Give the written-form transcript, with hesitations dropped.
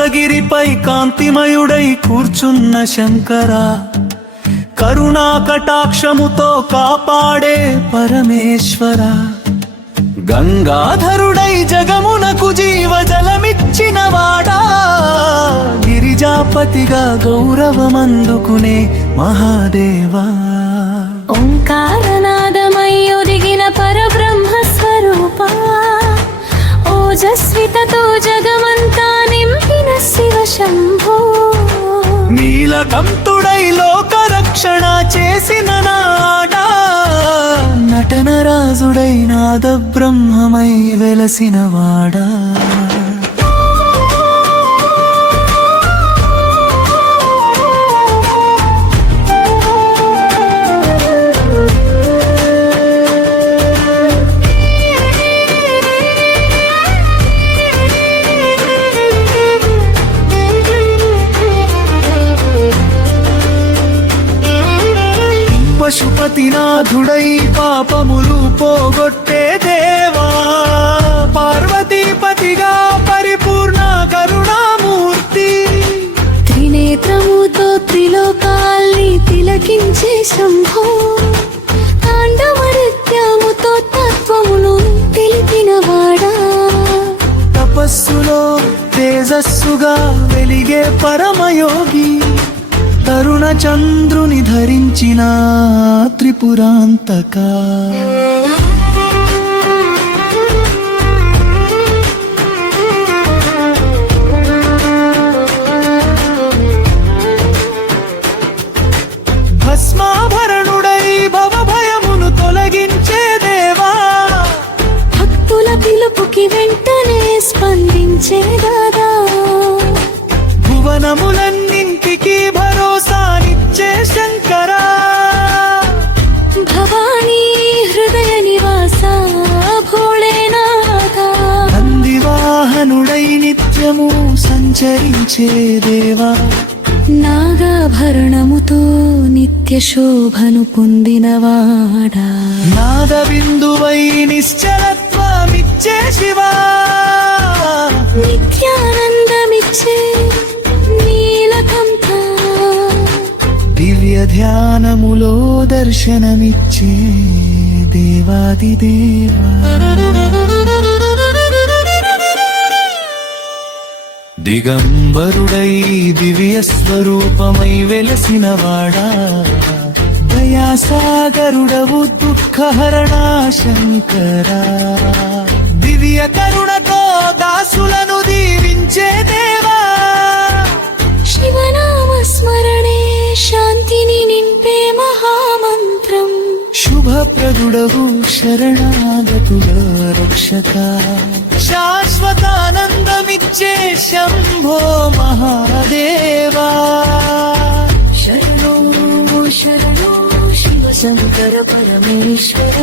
కైలాసగిరిపై కాంతిమయుడై కూర్చున్న శంకరా, కరుణా కటాక్షముతో కాపాడే పరమేశ్వర, గంగాధరుడై జగమునకు జీవజలమిచ్చిన వాడా, గిరిజాపతిగా గౌరవమందుకునే మహాదేవా. ఓంకారనాదమై ఒదిగిన పరబ్రహ్మ స్వరూపా, ఓజస్వితతో జగమంతా నింపిన శివ శంభో, నీలకంఠుడై లోకరక్షణ చేసిన నాడా, నటనరాజుడై నాద బ్రహ్మమై వెలసిన వాడా. పశుపతినాథుడై పాపములు పోగొట్టే దేవా, పార్వతీపతిగా పరిపూర్ణ కరుణామూర్తి, త్రినేత్రముతో త్రిలోకాల్ని తిలకించే శంభో, తాండవనృత్యముతో తత్వమును తెలిపిన వాడా, తపస్సులో తేజస్సుగా వెలిగే పరమయోగి, తరుణ చంద్రుని ధరించిన త్రిపురాంతక. భస్మాభరణుడై భవభయమును తొలగించే దేవా, భక్తుల పిలుపుకి వెంటనే స్పందించే దాదా, భువనములన్నింటికి భరోసానిచ్చే శంకరా, భవానీ హృదయ నివాస భోళేనాథ, నందివాహనుడై నిత్యము సంచరించే దేవా, నాగాభరణముతో నిత్య శోభను పొందినవాడా, నాద బిందువై నిశ్చలత్వమిచ్చే శివా, నిత్యానందమిచ్చే నీలకంఠ, దివ్య ధ్యానములో దర్శనమిచ్చే దేవాదిదేవా. దిగంబరుడై దివ్య స్వరూపమై వెలసిన వాడా, దయాసాగరుడవు దుఃఖహరణ శంకరా, దివ్య కరుణతో దాసులను దీవించే దేవా, శివనామ స్మరణే శాంతిని నింపే మహామంత్రం, శుభప్రదుడవు శరణాగతుల రక్షక, శాశ్వతానందమిచ్చే శంభో మహాదేవా. శరణో శరణో శివ శంకర పరమేశ్వర.